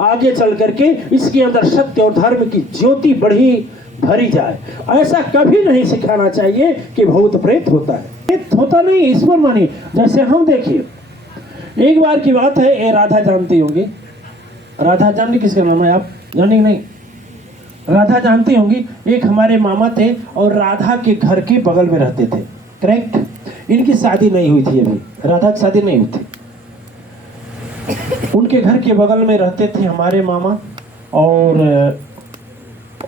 आगे चल करके इसके अंदर सत्य और धर्म की ज्योति बढ़ी भरी जाए। ऐसा कभी नहीं सिखाना चाहिए कि भूत प्रेत होता है, प्रेत होता नहीं, ईश्वर मानिए। जैसे हम देखिए, एक बार की बात है, ये राधा जानती होंगी, राधा जानती किसका नाम है, आप जानेंगे नहीं? राधा जानती होंगी। एक हमारे मामा थे और राधा के घर के बगल में रहते थे, करेक्ट। इनकी शादी नहीं हुई थी, अभी राधा की शादी नहीं हुई थी। उनके घर के बगल में रहते थे हमारे मामा। और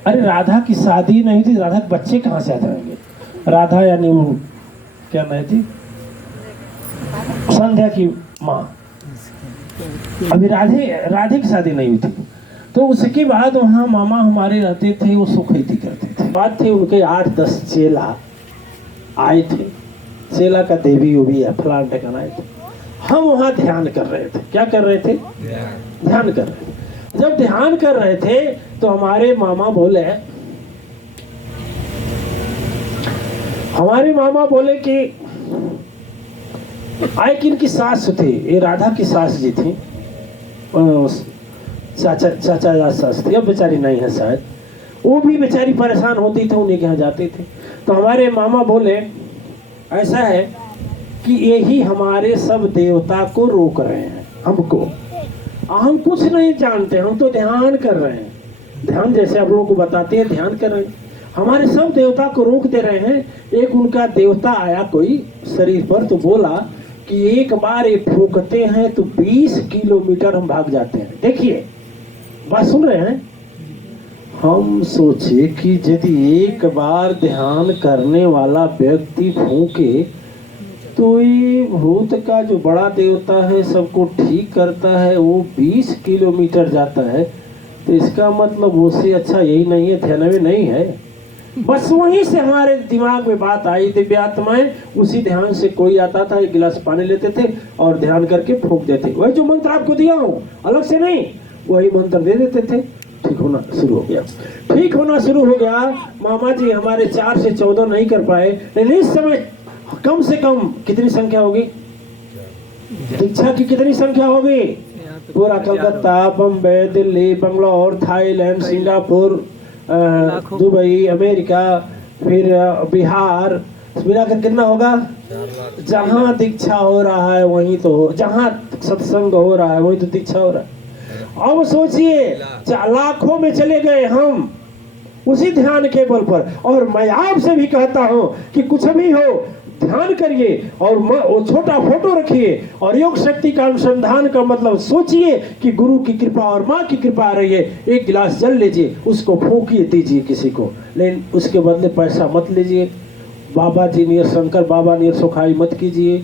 अरे राधा की शादी नहीं थी, राधा के बच्चे कहाँ से आ जाएंगे? राधा यानी वो क्या नाम थी, संध्या की माँ। अभी राधे की शादी नहीं हुई थी। तो उसके बाद वहाँ मामा हमारे रहते थे, वो सुखैती करते थे। बात थी उनके 8-10 चेला आए थे, चेला का देवी उभी है फलान ठिकाना आए थे। हम वहाँ ध्यान कर रहे थे। क्या कर रहे थे? ध्यान कर रहे थे। जब ध्यान कर रहे थे तो हमारे मामा बोले कि आए कि इनकी सास थी, ये राधा की सास जी थी, चाचा सास थी, अब बेचारी नहीं है शायद। वो भी बेचारी परेशान होती थी, उन्हीं के यहाँ जाते थे। तो हमारे मामा बोले ऐसा है कि यही हमारे सब देवता को रोक रहे हैं, हमको। हम कुछ नहीं जानते, हम तो ध्यान कर रहे हैं। ध्यान जैसे आप लोगों को बताते हैं, ध्यान कर रहे हैं। हमारे सब देवता को रोक दे रहे हैं। एक उनका देवता आया कोई शरीर पर, तो बोला कि एक बार ये फूकते हैं तो 20 किलोमीटर हम भाग जाते हैं। देखिए बात सुन रहे हैं। हम सोचे कि यदि एक बार ध्यान करने वाला व्यक्ति फूके तो ये भूत का जो बड़ा देवता है, सबको ठीक करता है, वो 20 किलोमीटर जाता है, तो इसका मतलब उससे अच्छा यही नहीं है, ध्यान में नहीं है। बस वहीं से हमारे दिमाग में बात आई। दिव्य आत्माएं उसी ध्यान से कोई आता था, एक गिलास पानी लेते थे और ध्यान करके फूंक देते। वही जो मंत्र आपको दिया हूँ, अलग से नहीं, वही मंत्र दे देते थे। ठीक होना शुरू हो गया, ठीक होना शुरू हो गया। मामा जी हमारे 4 से 14 नहीं कर पाए, लेकिन इस समय कम से कम कितनी संख्या होगी? दीक्षा की कितनी संख्या होगी? पूरा Calcutta, Bombay, Delhi, Bangalore, Thailand, Singapore, Dubai, America, फिर बिहार, मिलाकर कितना होगा? जहाँ दीक्षा हो रहा है वहीं तो हो, जहाँ सत्संग हो रहा है वहीं तो दीक्षा हो रहा है। अब सोचिए लाखों में चले गए हम उसी ध्यान के बल पर। और मैं आपसे भी कहता हूँ कि कुछ भी हो, ध्यान करिए और वो छोटा फोटो रखिए और योग शक्ति का अनुसंधान का मतलब सोचिए कि गुरु की कृपा और माँ की कृपा आ रही है। एक गिलास जल लीजिए, उसको फूंकिए, दीजिए किसी को, लेकिन उसके बदले पैसा मत लीजिए। बाबा जी नियर, शंकर बाबा नियर सुखाई मत कीजिए।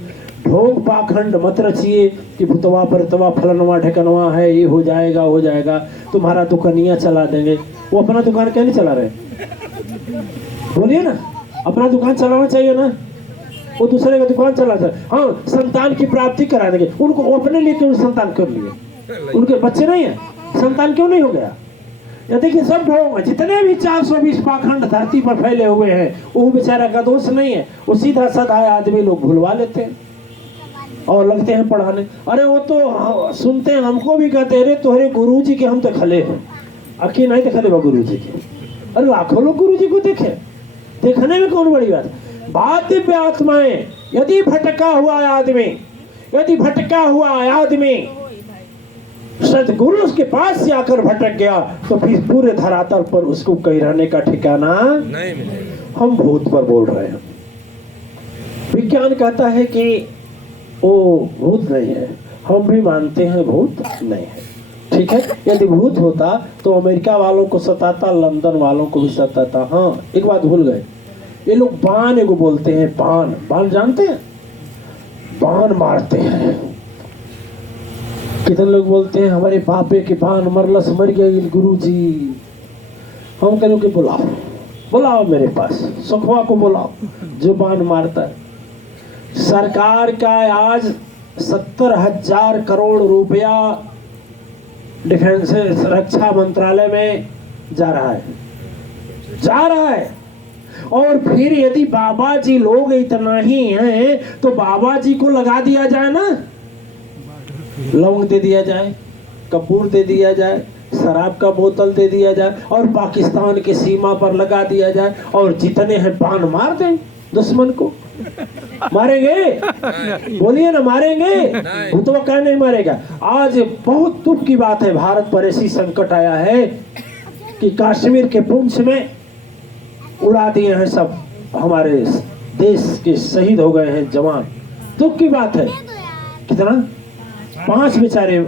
ढोंग पाखंड मत रचिए कि भुतवा परतवा फलनवा ढकनवा है, ये हो जाएगा, तुम्हारा दुकानिया चला देंगे। वो अपना दुकान क्यों नहीं चला रहे? बोलिए ना, अपना दुकान चलाना चाहिए ना, वो दूसरे का दुकान चलाता है। हाँ, संतान की प्राप्ति करा देंगे उनको, अपने लिए क्यों संतान कर लिए? उनके बच्चे नहीं है, संतान क्यों नहीं हो गया? या देखिए सब ढोंग, जितने भी 420 पाखंड धरती पर फैले हुए हैं, वो बेचारा का दोष नहीं है। वो सीधा साधा आदमी लोग भुलवा लेते हैं और लगते हैं पढ़ाने। अरे वो तो सुनते हैं, हमको भी कहते अरे तोहरे गुरु जी के हम तो खले हैं, अकी नहीं तो खले गुरु जी के। अरे लाखों लोग गुरु जी को देखे, देखने में कौन बड़ी बात है? बात दिव्य आत्माएं, यदि भटका हुआ आदमी सदगुरु के पास से आकर भटक गया तो फिर पूरे धरातल पर उसको कहीं रहने का ठिकाना नहीं मिलेगा। हम भूत पर बोल रहे हैं। विज्ञान कहता है कि वो भूत नहीं है, हम भी मानते हैं भूत नहीं है। ठीक है, यदि भूत होता तो अमेरिका वालों को सताता, लंदन वालों को भी सताता। हाँ, एक बात भूल गए, ये लोग बाण एगो बोलते हैं, बाण जानते हैं? बाण मारते हैं। कितने लोग बोलते हैं हमारे बापे के बाण मरलस, मर गए गुरु जी। हम कह के बुलाओ मेरे पास, सुखवा को बुलाओ जो बाण मारता है। सरकार का आज 70,000 करोड़ रुपया डिफेंस रक्षा मंत्रालय में जा रहा है। और फिर यदि बाबा जी लोग इतना ही हैं तो बाबा जी को लगा दिया जाए ना, लौंग दे दिया जाए, कपूर दे दिया जाए, शराब का बोतल दे दिया जाए और पाकिस्तान के सीमा पर लगा दिया जाए और जितने हैं बाण मार दें दुश्मन को। मारेंगे? बोलिए ना, मारेंगे? वो तो क्या नहीं मारेगा। आज बहुत दुख की बात है, भारत पर ऐसी संकट आया है कि कश्मीर के पुंछ में उड़ा दिए हैं सब, हमारे देश के शहीद हो गए हैं जवान। दुख की बात है। कितना? 5 बेचारे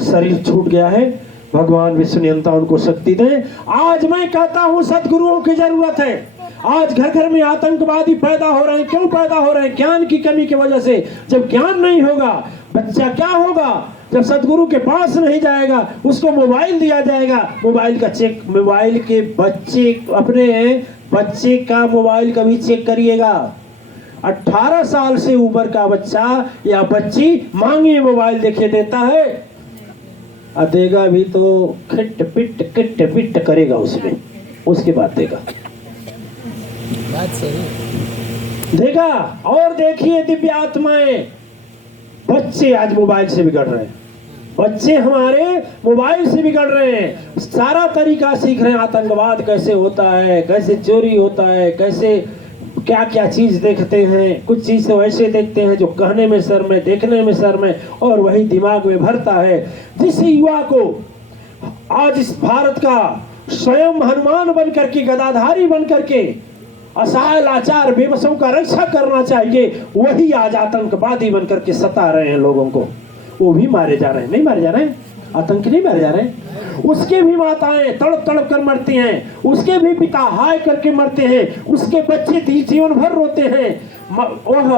शरीर छूट गया है। भगवान विष्णु नियंता उनको शक्ति दे। आज मैं कहता हूँ सदगुरुओं की जरूरत है। आज घर घर में आतंकवादी पैदा हो रहे हैं। क्यों पैदा हो रहे हैं? ज्ञान की कमी की वजह से। जब ज्ञान नहीं होगा, बच्चा क्या होगा? जब सदगुरु के पास नहीं जाएगा, उसको मोबाइल दिया जाएगा, मोबाइल का चेक, मोबाइल के बच्चे, अपने बच्चे का मोबाइल कभी चेक करिएगा। 18 साल से ऊपर का बच्चा या बच्ची मांगिए मोबाइल देखिए देता है, और देगा भी तो खिट पिट करेगा उसमें, उसके बाद देगा। बात सही देगा। और देखिए दिव्य आत्माएं, बच्चे आज मोबाइल से बिगड़ रहे हैं। बच्चे हमारे मोबाइल से बिगड़ रहे हैं, सारा तरीका सीख रहे हैं। आतंकवाद कैसे होता है, कैसे चोरी होता है, कैसे क्या क्या चीज देखते हैं। कुछ चीज तो ऐसे देखते हैं जो कहने में शर्म है, देखने में शर्म है, और वही दिमाग में भरता है। जिस युवा को आज इस भारत का स्वयं हनुमान बन करके, गदाधारी बन करके असहाय लाचार बेबसों का रक्षा करना चाहिए, वही आज आतंकवादी बन करके सता रहे हैं लोगों को। वो भी मारे जा रहे हैं। नहीं मारे जा रहे हैं? आतंकी नहीं मारे जा रहे हैं। उसके भी माताएं तड़प तड़प कर मरती हैं, उसके भी पिता हाय करके मरते हैं, उसके बच्चे जीवन भर रोते हैं। वह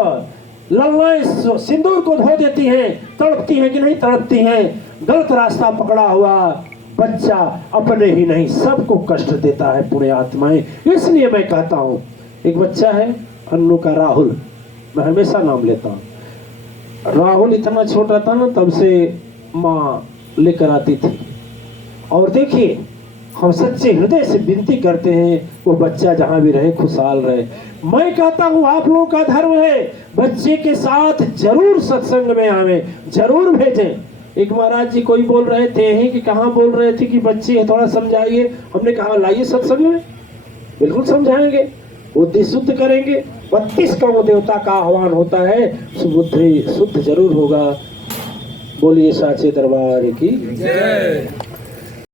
ललनाएं सिंदूर को धो देती हैं। तड़पती हैं कि नहीं तड़पती हैं? गलत रास्ता पकड़ा हुआ बच्चा अपने ही नहीं सबको कष्ट देता है, पुण्य आत्माएं। इसलिए मैं कहता हूँ, एक बच्चा है अन्नू का, राहुल, मैं हमेशा नाम लेता हूँ। राहुल इतना छोटा था ना, तब से माँ लेकर आती थी। और देखिए, हम सच्चे हृदय से विनती करते हैं वो बच्चा जहाँ भी रहे खुशहाल रहे। मैं कहता हूँ आप लोगों का धर्म है, बच्चे के साथ जरूर सत्संग में आवे, जरूर भेजें। एक महाराज जी कोई बोल रहे थे यही कि कहाँ बोल रहे थे कि बच्चे थोड़ा समझाइए। हमने कहा लाइए सत्संग में, बिल्कुल समझाएंगे, बुद्धि शुद्ध करेंगे। 32 करोड़ देवता का आह्वान होता है, बुद्धि शुद्ध जरूर होगा। बोलिए साचे दरबार की जय।